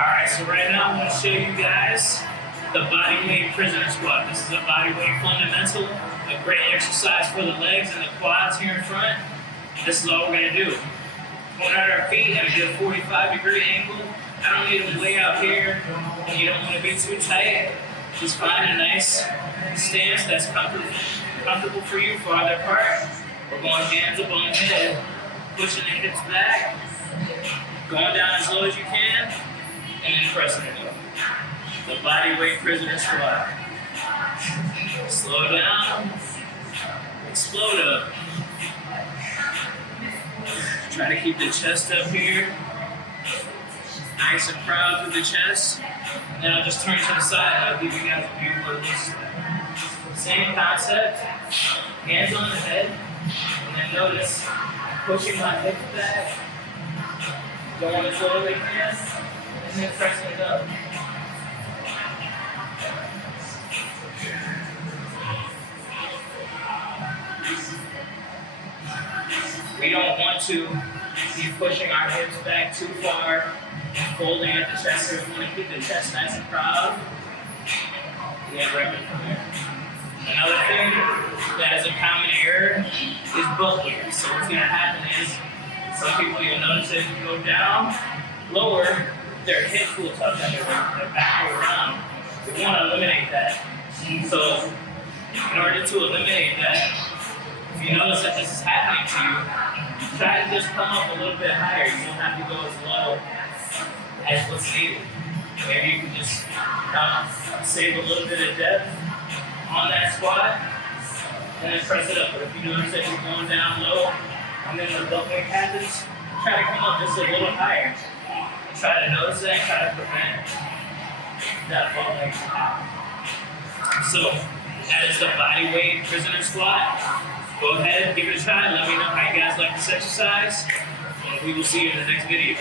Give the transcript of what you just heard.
Alright, so right now I'm going to show you guys the bodyweight prisoner squat. This is a bodyweight fundamental, a great exercise for the legs and the quads here in front. This is all we're going to do. Point out our feet at a good 45-degree angle. I don't need them way out here. You don't want to be too tight. Just find a nice stance that's comfortable for you, farther apart. We're going hands up on the head, pushing the hips back, going down as low as you can, and then pressing it up. The bodyweight prisoner squat. Slow down, explode up. Try to keep the chest up here, nice and proud through the chest. And then I'll just turn to the side and I'll give you guys a view of what it looks like. Same concept, hands on the head, and then notice pushing my hips back, going as low as I can, and then pressing it up. We don't want to be pushing our hips back too far, folding at the chest here. We want to keep the chest nice and proud. Yeah, rep it from there. Another thing that is a common error is butt wear. So what's going to happen is some people, you'll notice as you go down, lower, their hips will tuck under, their back will round. We want to eliminate that. So in order to eliminate that, if you notice that this is happening to you, try to just come up a little bit higher. You don't have to go as low as what's needed. Maybe you can just save a little bit of depth on that squat and then press it up. But if you notice that you're going down low and then the butt weight happens, try to come up just a little higher. Try to notice that, try to prevent that butt weight from happening. So that is the bodyweight prisoner squat. Go ahead, give it a try, let me know how you guys like this exercise, and we will see you in the next video.